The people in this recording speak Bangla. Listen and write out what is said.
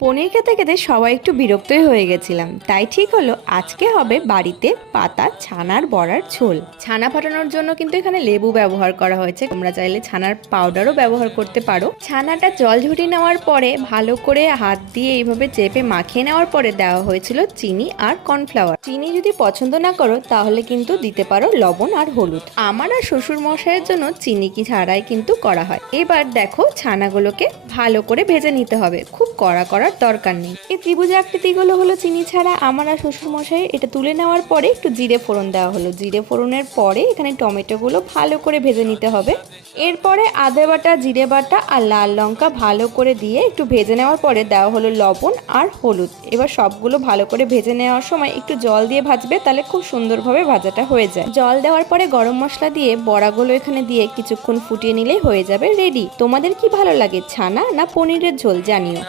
পনির খেতে খেতে সবাই একটু বিরক্তই হয়ে গেছিলাম, তাই ঠিক হলো আজকে হবে বাড়িতে পাতা ছানার বড়ার ঝোল। ছানা ফাটানোর জন্য কিন্তু এখানে লেবু ব্যবহার করা হয়েছে, তোমরা চাইলে ছানার পাউডারও ব্যবহার করতে পারো। ছানাটা জল ঝরিয়ে নেওয়ার পরে ভালো করে হাত দিয়ে এইভাবে চেপে মাখিয়ে নেওয়ার পরে দেওয়া হয়েছিল চিনি আর কর্নফ্লাওয়ার। চিনি যদি পছন্দ না করো তাহলে কিন্তু দিতে পারো লবণ আর হলুদ। আমার আর শ্বশুর মশাইয়ের জন্য চিনি কি ছাড়াই কিন্তু করা হয়। এবার দেখো ছানাগুলোকে ভালো করে ভেজে নিতে হবে, খুব কড়া করার দরকার নেই। এই ত্রিভুজ আকৃতিগুলো হলো চিনি ছাড়া। আমার আর শ্বশুর মশাই এটা তুলে নেওয়ার পরে একটু জিরে ফোড়ন দেওয়া হলো। জিরে ফোড়নের পরে এখানে টমেটোগুলো ভালো করে ভেজে নিতে হবে। এরপরে আদা বাটা, জিরে বাটা আর লাল লঙ্কা ভালো করে দিয়ে একটু ভেজে নেওয়ার পরে দেওয়া হলো লবণ আর হলুদ। এবার সবগুলো ভালো করে ভেজে নেওয়ার সময় একটু জল দিয়ে ভাজবে, তাহলে খুব সুন্দরভাবে ভাজাটা হয়ে যায়। জল দেওয়ার পরে গরম মশলা দিয়ে বড়াগুলো এখানে দিয়ে কিছুক্ষণ ফুটিয়ে নিলেই হয়ে যাবে রেডি। তোমাদের কি ভালো লাগে, ছানা না পনিরের ঝোল, জানিও।